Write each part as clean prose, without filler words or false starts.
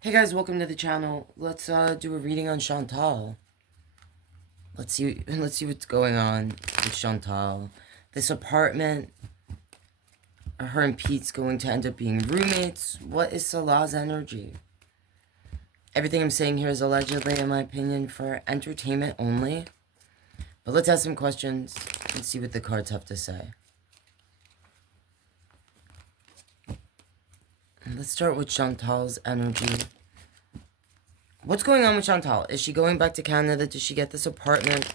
Hey guys, welcome to the channel. Let's do a reading on Chantal. Let's see what's going on with Chantal. This apartment, are her and Pete's going to end up being roommates? What is Salah's energy? Everything I'm saying here is allegedly, in my opinion, for entertainment only. But let's ask some questions and see what the cards have to say. And let's start with Chantal's energy. What's going on with Chantal? Is she going back to Canada? Does she get this apartment?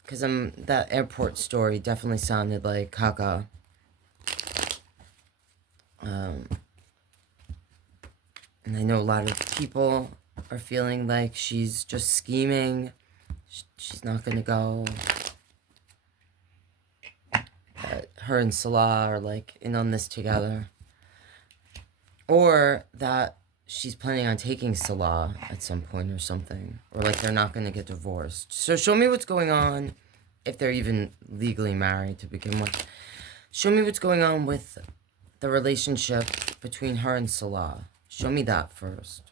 Because that airport story definitely sounded like caca. And I know a lot of people are feeling like she's just scheming. She's not going to go. That her and Salah are like in on this together. Or that she's planning on taking Salah at some point or something. Or like they're not going to get divorced. So show me what's going on, if they're even legally married to begin with. Show me what's going on with the relationship between her and Salah. Show me that first.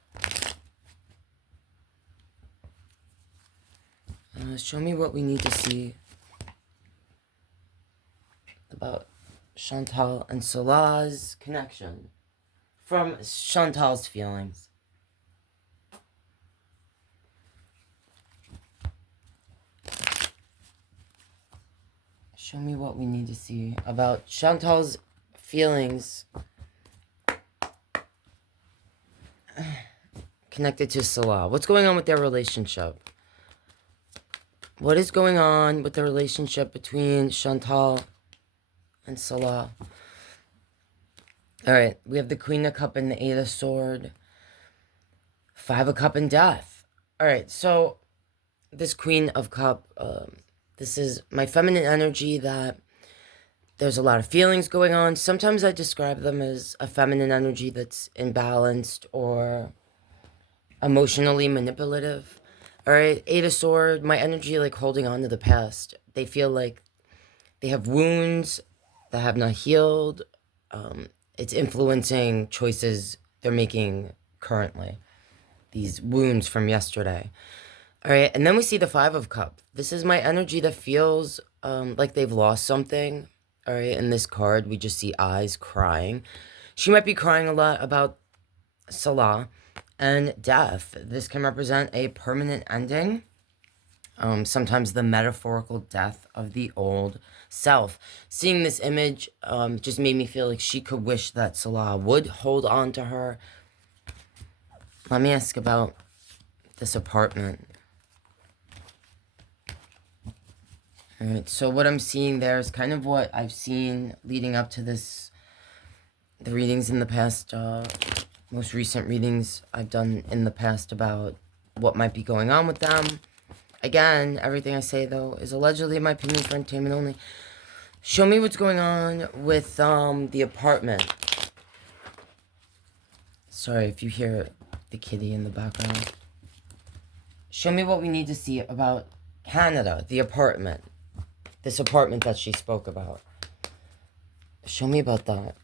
Show me what we need to see about Chantal and Salah's connection. From Chantal's feelings. Show me what we need to see about Chantal's feelings connected to Salah. What's going on with their relationship? What is going on with the relationship between Chantal and Salah? Alright, we have the Queen of Cup and the Eight of Sword. Five of Cup and Death. Alright, so this Queen of Cup, this is my feminine energy that there's a lot of feelings going on. Sometimes I describe them as a feminine energy that's imbalanced or emotionally manipulative. Alright, Eight of Sword, my energy like holding on to the past. They feel like they have wounds that have not healed. It's influencing choices they're making currently. These wounds from yesterday. Alright, and then we see the Five of Cups. This is my energy that feels like they've lost something. Alright, in this card, we just see eyes crying. She might be crying a lot about Salah. And death. This can represent a permanent ending. Sometimes the metaphorical death of the old self. Seeing this image just made me feel like she could wish that Salah would hold on to her. Let me ask about this apartment. Alright, so what I'm seeing there is kind of what I've seen leading up to this. The readings in the past, most recent readings I've done in the past about what might be going on with them. Again, everything I say, though, is allegedly, in my opinion, for entertainment only. Show me what's going on with the apartment. Sorry if you hear the kitty in the background. Show me what we need to see about Canada, the apartment. This apartment that she spoke about. Show me about that.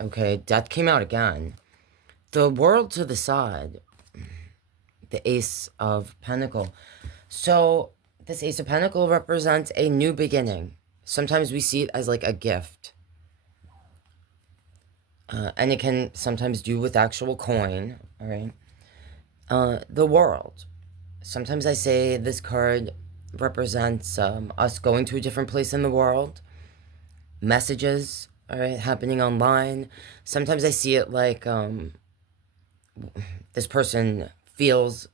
Okay, death came out again. The world to the side. The Ace of Pentacles. So, this Ace of Pentacles represents a new beginning. Sometimes we see it as like a gift. And it can sometimes do with actual coin. Alright. The world. Sometimes I say this card represents us going to a different place in the world. Messages. Alright, happening online. Sometimes I see it like this person feels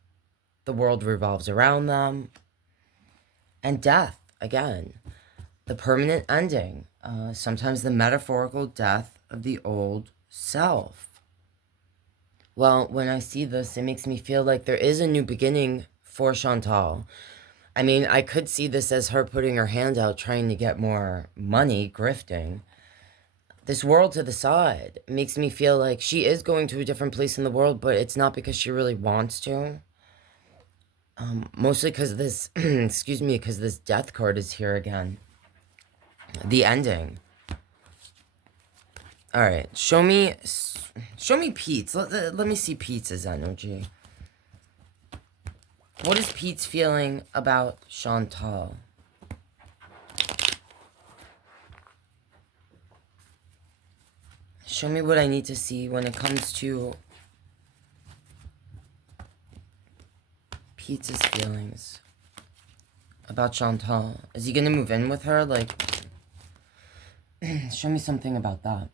the world revolves around them. And death, again. The permanent ending. Sometimes the metaphorical death of the old self. Well, when I see this, it makes me feel like there is a new beginning for Chantal. I mean, I could see this as her putting her hand out, trying to get more money, grifting. This world to the side makes me feel like she is going to a different place in the world, but it's not because she really wants to. Mostly because this, excuse me, because this death card is here again. The ending. All right, show me Pete's. Let me see Pete's energy. What is Pete's feeling about Chantal? Show me what I need to see when it comes to Pete's feelings about Chantal. Is he gonna move in with her? Like, show me something about that.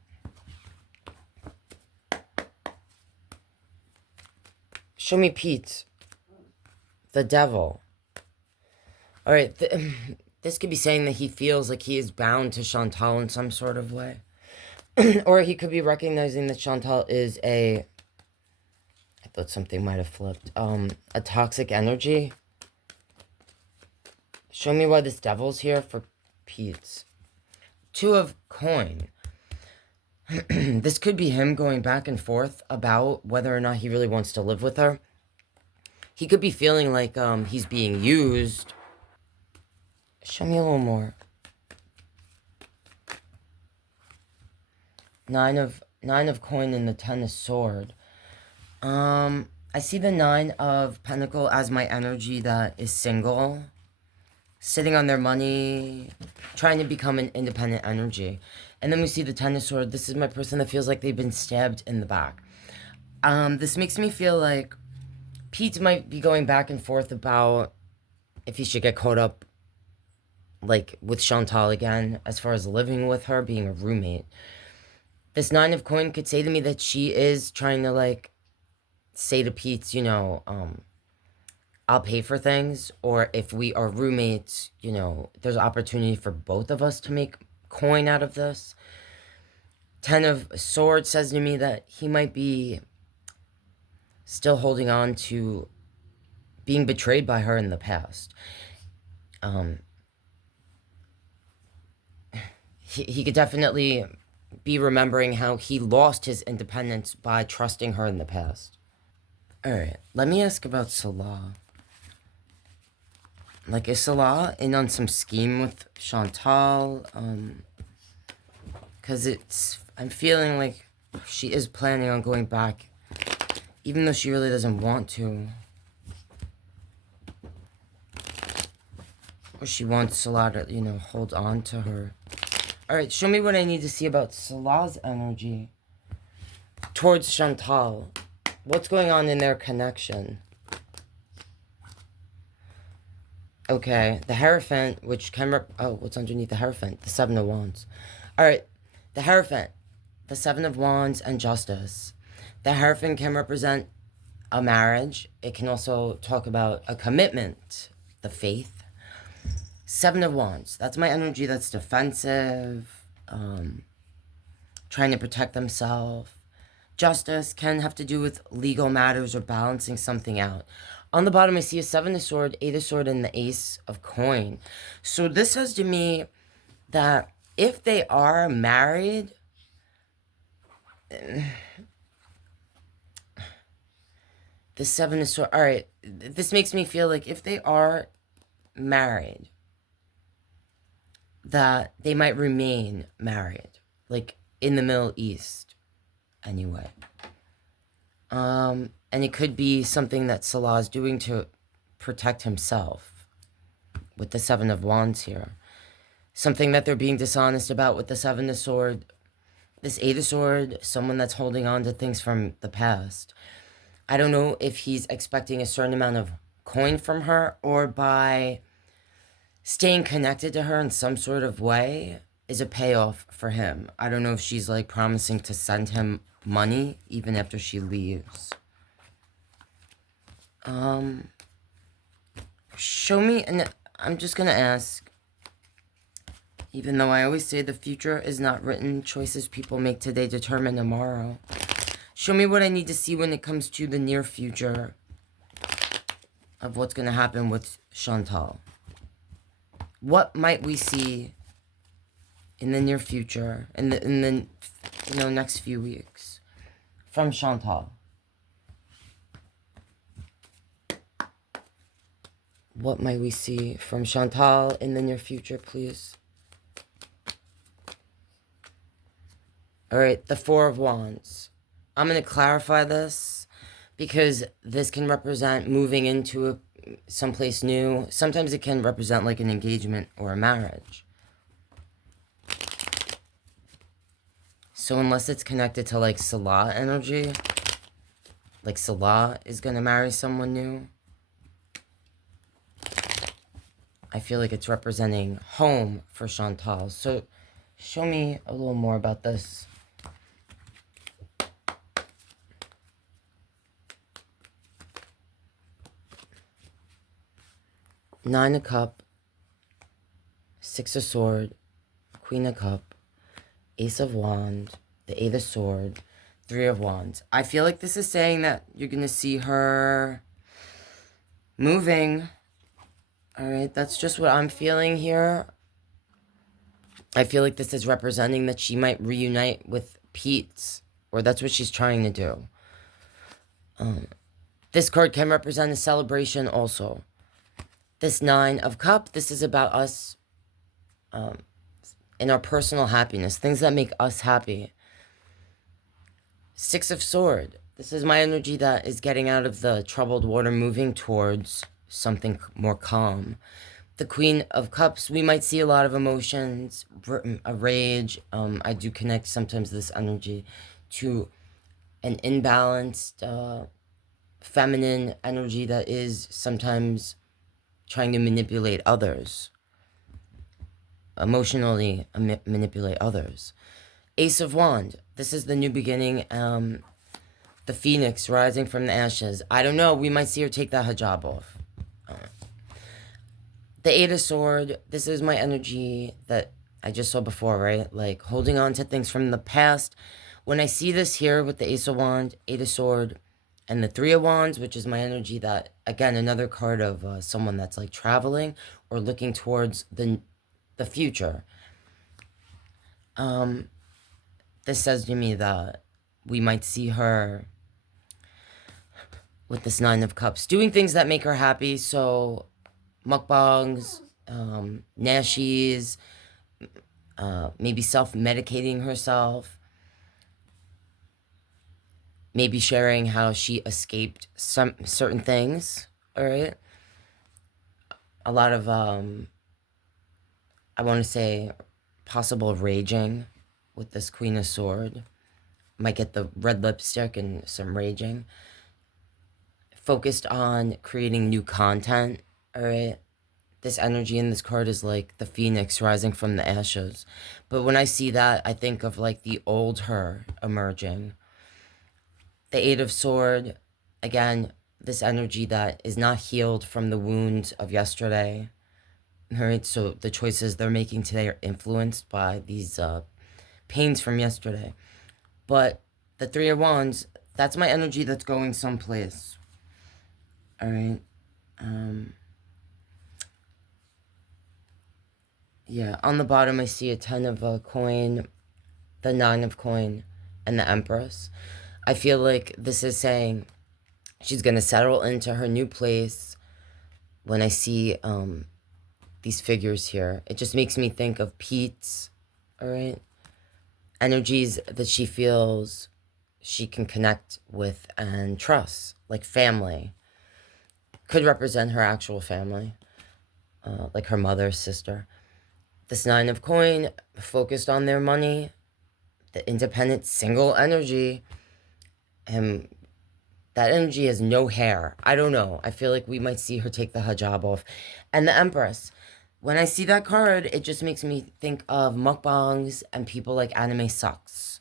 Show me Pete, the devil. All right, this could be saying that he feels like he is bound to Chantal in some sort of way. Or he could be recognizing that Chantal is I thought something might have flipped. A toxic energy. Show me why this devil's here for Pete's. 2 of coin. This could be him going back and forth about whether or not he really wants to live with her. He could be feeling like he's being used. Show me a little more. 9 of coin and the 10 of sword. I see the 9 of pentacle as my energy that is single, sitting on their money, trying to become an independent energy. And then we see the 10 of sword. This is my person that feels like they've been stabbed in the back. This makes me feel like Pete might be going back and forth about if he should get caught up, like, with Chantal again, as far as living with her, being a roommate. This 9 of coin could say to me that she is trying to, like, say to Pete, you know, I'll pay for things, or if we are roommates, you know, there's opportunity for both of us to make coin out of this. 10 of swords says to me that he might be still holding on to being betrayed by her in the past. He could definitely be remembering how he lost his independence by trusting her in the past. Alright, let me ask about Salah. Like, is Salah in on some scheme with Chantal? Because I'm feeling like she is planning on going back, even though she really doesn't want to. Or she wants Salah to, you know, hold on to her. Alright, show me what I need to see about Salah's energy towards Chantal. What's going on in their connection? Okay, the Hierophant, which can what's underneath the Hierophant? The 7 of Wands. Alright, the Hierophant, the 7 of Wands, and Justice. The Hierophant can represent a marriage. It can also talk about a commitment, the faith. 7 of Wands, that's my energy that's defensive, trying to protect themselves. Justice can have to do with legal matters or balancing something out. On the bottom, I see a 7 of sword, 8 of sword, and the ace of coin. So this says to me that if they are married, the 7 of sword, all right, this makes me feel like if they are married, that they might remain married, like in the Middle East, anyway. And it could be something that Salah is doing to protect himself with the 7 of Wands here. Something that they're being dishonest about with the 7 of sword. This 8 of sword, someone that's holding on to things from the past. I don't know if he's expecting a certain amount of coin from her, or by staying connected to her in some sort of way is a payoff for him. I don't know if she's like promising to send him money even after she leaves. Show me, and I'm just gonna ask, even though I always say the future is not written, choices people make today determine tomorrow. Show me what I need to see when it comes to the near future of what's gonna happen with Chantal. What might we see in the near future, in the next few weeks from Chantal? What might we see from Chantal in the near future, please? All right, the Four of Wands. I'm going to clarify this because this can represent moving into someplace new. Sometimes it can represent like an engagement or a marriage. So unless it's connected to like Salah energy, like Salah is going to marry someone new, I feel like it's representing home for Chantal. So show me a little more about this. Nine of Cup, Six of Sword, Queen of Cup, Ace of Wand, the Eight of Sword, Three of Wands. I feel like this is saying that you're going to see her moving. All right, that's just what I'm feeling here. I feel like this is representing that she might reunite with Pete, or that's what she's trying to do. This card can represent a celebration also. This Nine of Cup, this is about us in our personal happiness, things that make us happy. Six of Sword, this is my energy that is getting out of the troubled water, moving towards something more calm. The Queen of Cups, we might see a lot of emotions, a rage. I do connect sometimes this energy to an imbalanced feminine energy that is sometimes trying to manipulate others, emotionally manipulate others. Ace of Wand, this is the new beginning, the phoenix rising from the ashes. I don't know, we might see her take that hijab off. The Eight of Sword, this is my energy that I just saw before, right? Like holding on to things from the past. When I see this here with the Ace of Wand, Eight of Sword, and the Three of Wands, which is my energy that, again, another card of someone that's like traveling or looking towards the future. This says to me that we might see her with this Nine of Cups doing things that make her happy. So mukbangs, nashies, maybe self-medicating herself, maybe sharing how she escaped some certain things, all right? A lot of, I want to say, possible raging with this Queen of Sword. Might get the red lipstick and some raging. Focused on creating new content, all right? This energy in this card is like the phoenix rising from the ashes. But when I see that, I think of like the old her emerging. The Eight of Sword, again, this energy that is not healed from the wounds of yesterday. All right, so the choices they're making today are influenced by these pains from yesterday. But the Three of Wands, that's my energy that's going someplace. All right. Yeah, on the bottom I see a 10 of coin, the 9 of coin, and the Empress. I feel like this is saying she's going to settle into her new place. When I see these figures here, it just makes me think of Pete's, all right? Energies that she feels she can connect with and trust, like family. Could represent her actual family, like her mother, sister. This 9 of coin, focused on their money, the independent single energy, and that energy has no hair. I don't know. I feel like we might see her take the hijab off. And the Empress. When I see that card, it just makes me think of mukbangs and people like Anime Sucks.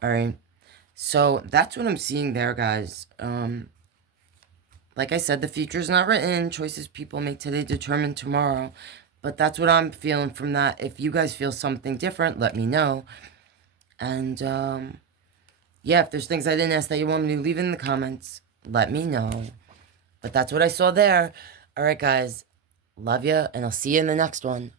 All right. So that's what I'm seeing there, guys. Like I said, the future's not written. Choices people make today determine tomorrow. But that's what I'm feeling from that. If you guys feel something different, let me know. And, yeah, if there's things I didn't ask that you want me to leave in the comments, let me know. But that's what I saw there. All right, guys. Love you, and I'll see you in the next one.